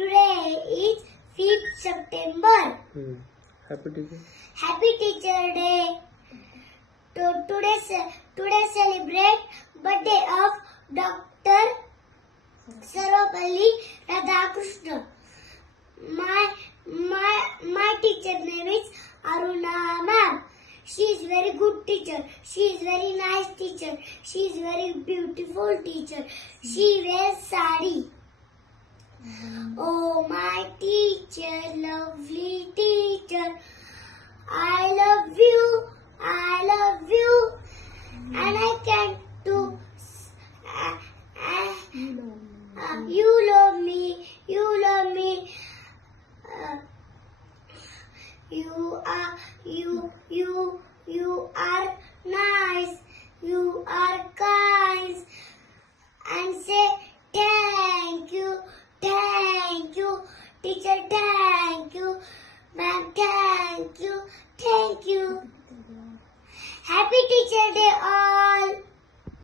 Today is 5th September. Happy teacher. Happy Teacher Day. Today celebrate birthday of Dr. Sarvapalli Radhakrishnan. My teacher name is Aruna ma'am. She is very good teacher. She is very nice teacher. She is very beautiful teacher. She wears sari. Oh, my teacher, lovely teacher. I love you. I love you. And I can do. You love me. You love me. You are nice. You are kind. And say thank you, teacher, thank you, ma'am, thank you. Happy Teacher Day all.